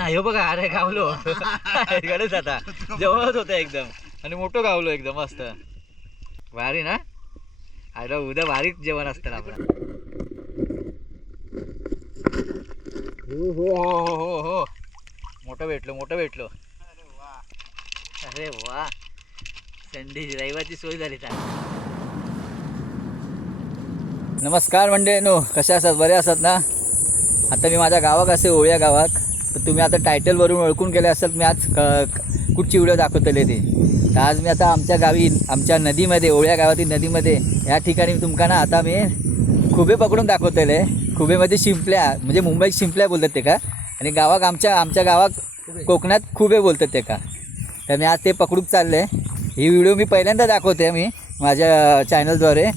नाही हो बघा अरे गावलो. गणेश आता. जवळच होतं एकदम. आणि मोठं गावलो एकदम मस्त. भारी ना? अरे उद्या भारी जेवण असतं ना आपलं. हो हो हो हो हो मोठं भेटलो मोठं भेटलो. अरे वा. संडे रविवारची सोय झाली चांगली नमस्कार मंडळीनो कशा असतात? बरे असतात ना? आता मी माझ्या गावाक असे ओळ्या गावाक तर तुम्ही आता टायटलवरून ओळखून गेले असाल मी आज क कुठची व्हिडिओ दाखवतले ते. तर आज मी आता आमच्या गावी आमच्या नदीमध्ये ओळ्या गावातील नदीमध्ये या ठिकाणी तुमका ना आता मी खुबे पकडून दाखवतले. खुबेमध्ये शिंपल्या म्हणजे मुंबईत शिंपल्या बोलतात ते का? आणि गावात आमच्या आमच्या गावात कोकणात खुबे बोलतात ते का? तर मी आज ते पकडूक चालले. ही व्हिडिओ मी पहिल्यांदा दाखवते मी माझ्या चॅनलद्वारे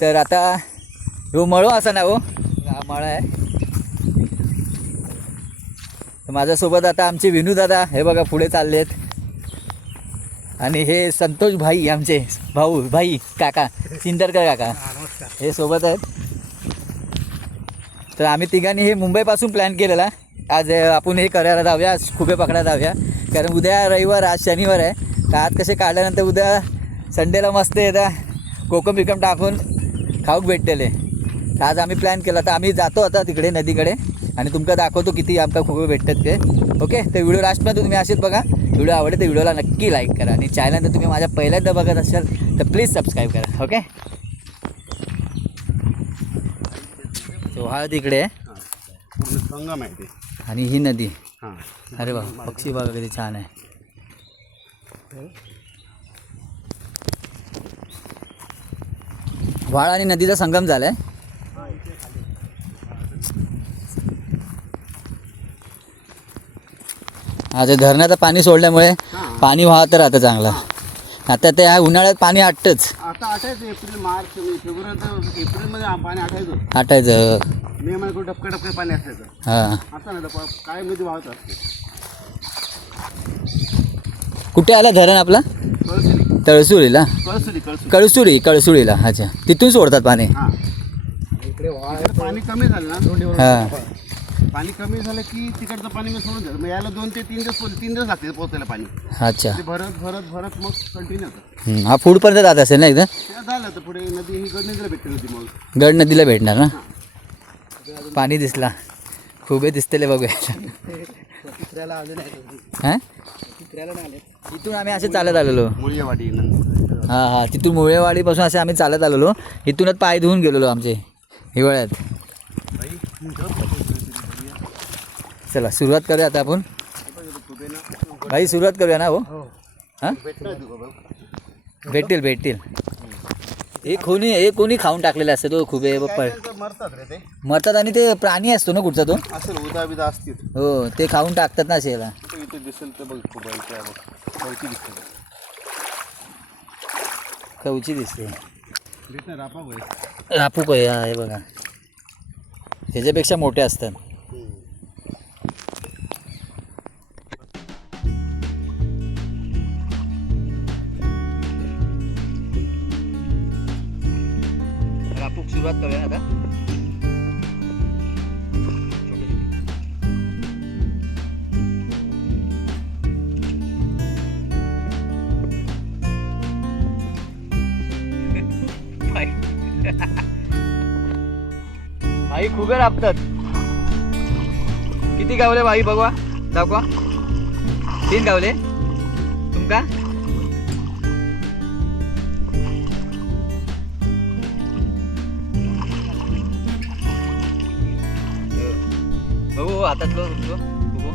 तर आता हो मळो असा ना हो? हा मळा आहे. तर माझ्यासोबत आता आमचे विनू दादा हे बघा पुढे चाललेत. आणि हे संतोष भाई आमचे भाऊ भाई काका सिंदरकर काका. हे सोबत आहेत. तर आम्ही तिघांनी हे मुंबईपासून प्लॅन केलेला. आज आपण हे करायला जाऊया आज खुबे पकडायला जाऊया. कारण उद्या रविवार आज शनिवार आहे. तर आज कसे काढल्यानंतर उद्या संडेला मस्त येतात कोकम बिकम टाकून खाऊक भेटलेले. तर आज आम्ही प्लॅन केला. तर आम्ही जातो आता तिकडे नदीकडे. आणि तुमका दाखवतो किती आमका खुबे भेटतात ते. ओके तर व्हिडिओ लास्टमध्ये तुम्ही असेच बघा. व्हिडिओ आवडे तर व्हिडिओला नक्की लाईक करा. आणि चॅनल जर तुम्ही माझ्या पहिल्यांदा बघत असाल तर प्लीज सबस्क्राईब करा. ओके तो हा तिकडे आहे. संगम आहे ते. आणि ही नदी. हां. अरे वा पक्षी बघा किती छान आहे. वाळ आणि नदीचा संगम झालाय. आता धरणाचं पाणी सोडल्यामुळे पाणी वाहत राहतं चांगलं. आता त्या उन्हाळ्यात पाणी आटतंच. आता आठायचं एप्रिल मार्च मे फेब्रुवारी तर एप्रिलमध्ये आ- पाणी आठायचं आटायचं. मे कुठं डबके डबके पाणी असायचं. हां. आता नाही तर काय मध्ये वाहत असते. कुठे आलं धरण आपलं? तळसुरीला कळसुली कळसुरी कळसुरीला. अच्छा. तिथून सोडतात पाणी. हां. इकडे पाणी कमी झालं ना. हां. पाणी कमी झालं की तिकडचं पाणी मी सोडून द्यायचं मग याला दोन ते तीन दिवस तीन दिवस लागते पोहोचायला पाणी. अच्छा. ते भरत भरत भरत मग कंटिन्यू होतं. हम्म, हा जात असेल ना एकदम ते झालं तर पुढे नदी ही गड नदीला भेटली होती मग. गड नदीला भेटणार ना? पाणी दिसला. खुबे दिसतेले बघूया तिसऱ्याला हां? नाही आले. इथून आम्ही असे चालत आलेलो. मुळीवाडी नंतर हां हां. तिथून मुळेवाडीपासून असे आम्ही चालत आलेलो. इथूनच पाय धुवून गेलेलो आमचे. हिवाळ्यात. चला सुरुवात करूया आता आपण. भाई सुरुवात करूया ना हो? हां. भेटतील भेटतील. हे कोणी हे कोणी खाऊन टाकलेले असते तो खूप हे पळ मरतात रे ते. मरतात आणि ते प्राणी असतो ना कुठचा तो? असेल उदा बिदा असतील. हो ते खाऊन टाकतात ना शेला इथे दिसेल तर बघ खूप आहे त्या बघ. कवची दिसते. दिसते रापा कोय हा, हे बघा. ह्याच्यापेक्षा मोठे असतात. खूप राबतात किती गावले भाई बघवा दाखवा. तीन गावले. तुमका? बघू तुमचं. बघू.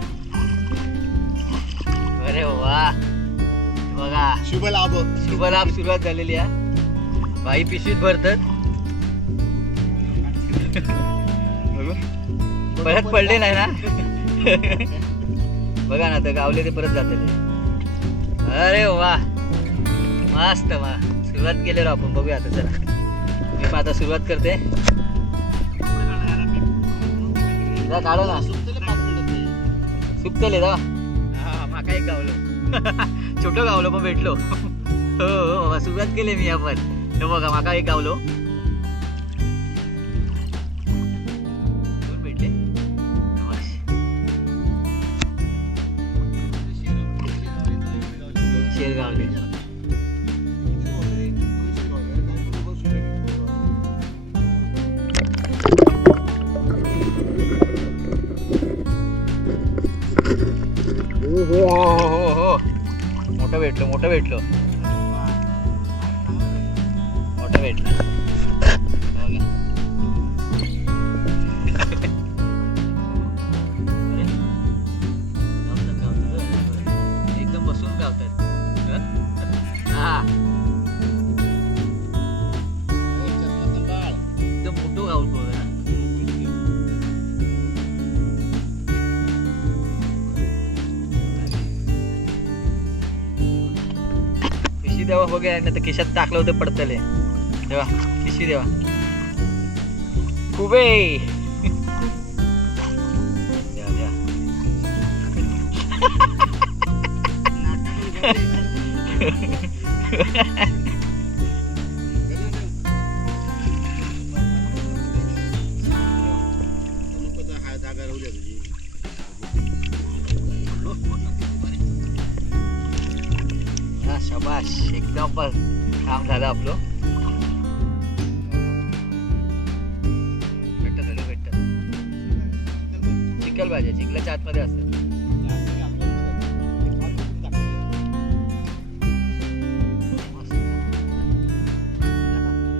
अरे वा. बघा. शुभ लाभ. शुभ लाभ सुरुवात झालेली आहे भाई पिशवीत भरतात. परत पडले नाही ना? बघा ना तर गावले ते परत जाते अरे वा. मस्त वा. सुरुवात केलेलो आपण. बघूया आता चला मी आता सुरुवात करते. काढो ना. सुकतले जा माका एक गावलो? छोटं गावलो पण भेटलो. हो हो बाबा सुरुवात केली मी आपण. हे बघा माका एक गावलो? भेटलो मोठं भेटलो. मोठं भेटलं. हो एकदम बसून गावतात हं? पिशी देवा हो गया नाही तर खिशात टाकलं होतं पडतले देवा पिशी देवा कुबे द्या, द्या. काम झालं आपलं. भेटत झालं भेटत. चिकल चिखलाच्या आतमध्ये असतात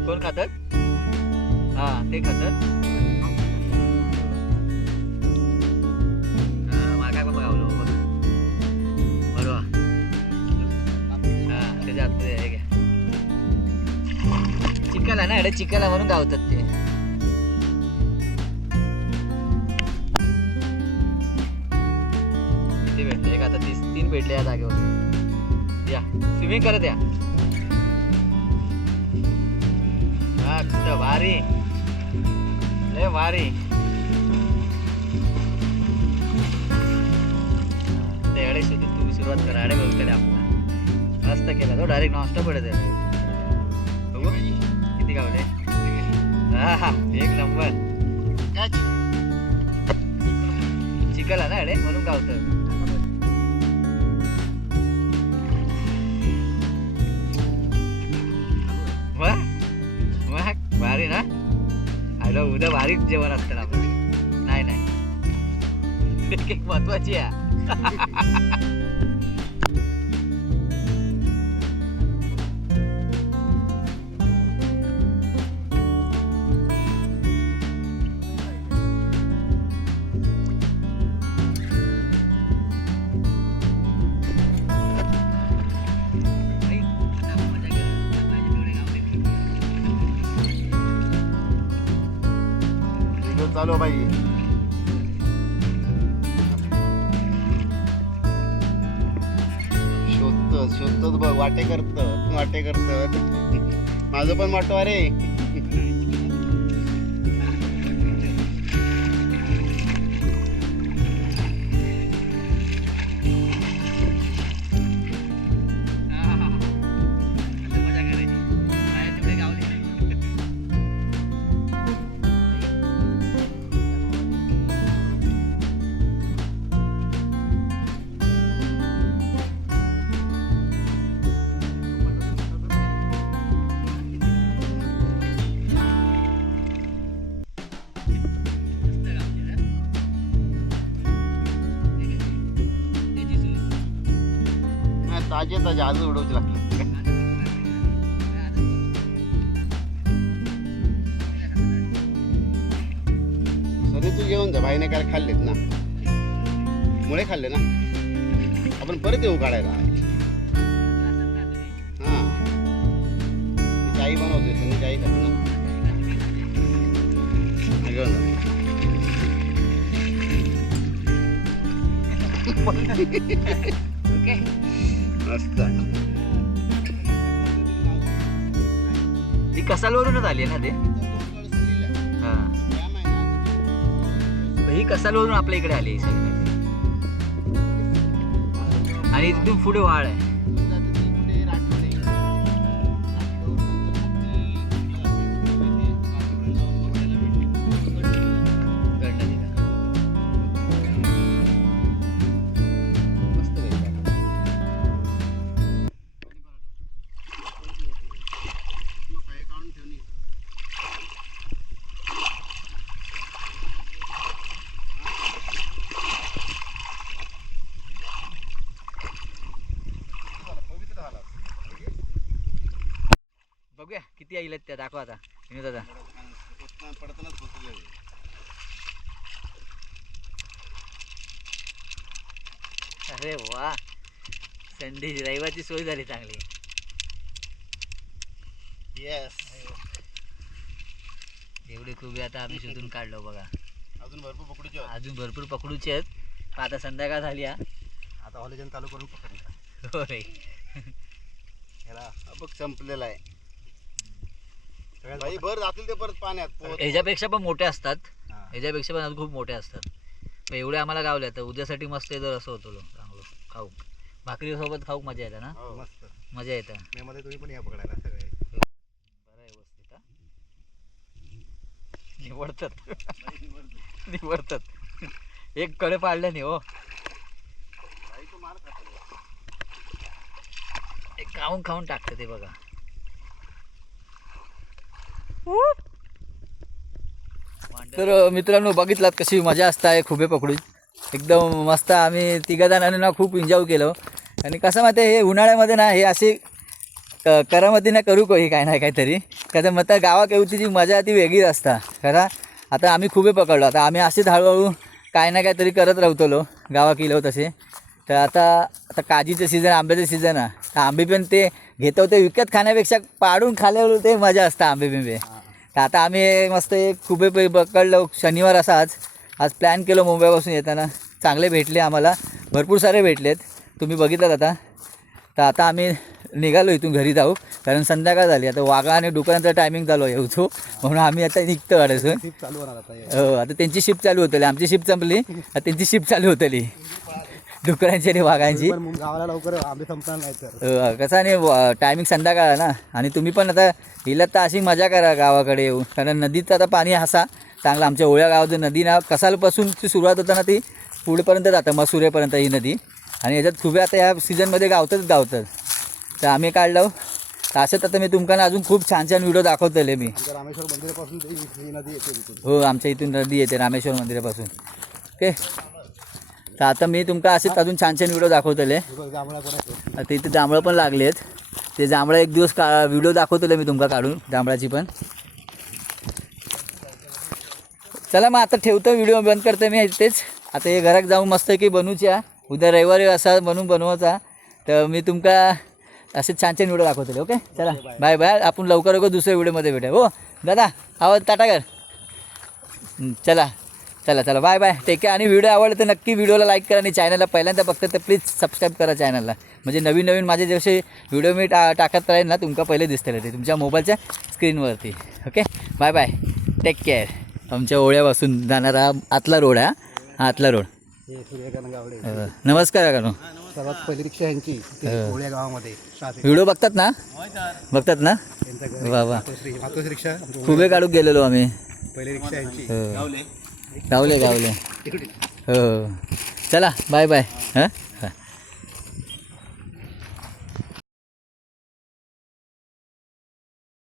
कोण खातात हा ते खातात चिखला ना एवढं चिकला म्हणून गावतात ते. किती भेटले? एक आता तीस तीन भेटले या जागेवर. या स्विमिंग करत या. हा भारी. लय भारी. ते एवढे शोधून तुम्ही सुरुवात करा अडे बघतले आपला. मस्त केला तो डायरेक्ट नॉनस्टॉप पडत आहे. बघू. गावले हा एक नंबर. चिकल आहे ना अडे म्हणून गावतं. भारी ना? अरे उद्या भारी जेवण असतं ना नाही नाही. एक महत्वाची आहे. व्हिडिओ चालू बाई शोधत शोधतो बघ वाटे करत वाटे करत. माझं पण वाटो अरे नाही, ताजे ताजे आज सरी तू घेऊन जा भाईने काय खाल्लेत ना. मुळे खाल्ले ना. आपण परत येऊ काढायला. हा. ती चाई बनवते त्यांनी आई खाते ना. घेऊन जा. ओके मस्त ती कसालवरूनच आली ना ते? हा. ही कसालवरून आपल्या इकडे आली आणि तिथून पुढे वाळ आहे. किती आईलेत त्या? दाखवा आता. विनोद दादा. पडतानाच. अरे वा. संडे रविवारची सोय झाली चांगली. Yes. एवढे खूप आता आम्ही शोधून काढलो बघा. अजून भरपूर पकडूचे. अजून भरपूर पकडूचे आहेत. पण आता संध्याकाळ झाली हा. आता ऑलेजन चालू करून पकडला होय. ह्याला हा बघ संपलेला आहे. भर जातील ते परत पाण्यात. पोहत- ह्याच्यापेक्षा पण मोठे असतात. हा. ह्याच्यापेक्षा पण अजून खूप मोठे असतात. एवढे आम्हाला गावले तर उद्यासाठी मस्त जर असं होतो चांगलं. खाऊ. भाकरी सोबत खाऊ मजा येते ना? हो. मस्त. मजा येतं. मे मध्ये तुम्ही पण या पकडायला सगळे. बरं आहे व्यवस्थित हा. निवडतात. निवडतात. एक कडे पाडले नाही हो. बाई तो मार खातो. एक खाऊन खाऊन टाकतं ते बघा. तर मित्रांनो बघितलात कशी मजा असता आहे खुबे पकडून. एकदम मस्त आम्ही तिघा जणांनी ना खूप एन्जॉय केलं. आणि कसं माहिती आहे, हे उन्हाळ्यामध्ये ना हे असे क करामती ना करू काही काय नाही काहीतरी. कसं मग त्या गावात येऊची जी मजा ती वेगळीच असता. खरा? आता आम्ही खुबे पकडलो. आता आम्ही असेच हळूहळू काय ना काहीतरी करत राहतोलो गावा किलो तसे. तर आता आता काजीचं सीझन आंब्याचं सीझन आहे. तर आंबे पण ते घेतो ते विकत खाण्यापेक्षा पाडून खाल्यावर ते मजा असतं आंबे बिंबे. तर आता आम्ही मस्त एक खुबे पे पकडलो. शनिवार असा आज. आज प्लॅन केलो मुंबईपासून येताना. चांगले भेटले आम्हाला. भरपूर सारे भेटलेत. तुम्ही बघितलं आता. तर आता आम्ही निघालो इथून घरी जाऊ. कारण संध्याकाळ झाली. आता वाघा आणि डुकरांचा टायमिंग झालो येऊचो म्हणून आम्ही आता निघतो गाड्यासून चालू हे. हो आता त्यांची शिफ्ट चालू होतली. आमची शिफ्ट संपली. आता त्यांची शिफ्ट चालू होतली. डुकरांची आणि वाघांची. गावाला लवकर आंबे संपणार नाही तर. कसं आणि टायमिंग संध्याकाळ ना? आणि तुम्ही पण आता हिला तर अशी मजा करा गावाकडे येऊन. कारण नदीचं आता पाणी हसा चांगलं आमच्या ओळ्या गावाचं नदी ना कसालपासूनची सुरुवात होताना ती पुढेपर्यंत जातं मसुरेपर्यंत ही नदी. आणि याच्यात खूप आता या सीझनमध्ये गावतच गावतात तर आम्ही काढलो. तर असंच आता मी तुमकांना अजून खूप छान छान व्हिडिओ दाखवतले मी. रामेश्वर मंदिरापासून ती ही नदी येते तिथून. हो आमच्या इथून नदी येते रामेश्वर मंदिरापासून. ओके? तर आता मी तुमका असेच अजून छान छान व्हिडिओ दाखवतले. आता इथे जांभळं पण लागले आहेत ते जांभळं एक दिवस का व्हिडिओ दाखवतो मी तुमका काढून जांभळाची पण. चला मग आता ठेवतो व्हिडिओ बंद करतो मी इथेच. आता हे घरात जाऊन मस्त की बनवूच्या उद्या रविवारी असा बनवून बनवायचा. तर मी तुमका असे छान छान व्हिडिओ दाखवतो ओके चला बाय बाय आपण लवकर लवकर दुसऱ्या व्हिडिओमध्ये भेटूया हो? दादा आवाज टाटा कर. चला. चला चला बाय बाय टेक केअर आणि व्हिडिओ आवडले तर नक्की व्हिडिओला लाईक करा आणि चॅनलला पहिल्यांदा बघता तर प्लीज सबस्क्राईब करा चॅनलला म्हणजे नवीन नवीन माझे जसे व्हिडिओ मी टा टाकत राहील ना तुमका पहिले दिसतील ते तुमच्या मोबाईलच्या स्क्रीनवरती okay bye bye take care आमच्या ओळ्यापासून जाणारा आतला रोड आहे हा? आतला रोड. हे नमस्कार काका सर्वात पहिली रिक्षा यांची हो. ओळ्या गावामध्ये. व्हिडिओ बघतात ना? बघतात ना? वा वा. मातोश्री रिक्षा. काढून गेलेलो आम्ही. पहिली रिक्षा यांची हो. गावले गावले. हो, हो चला बाय बाय. हां?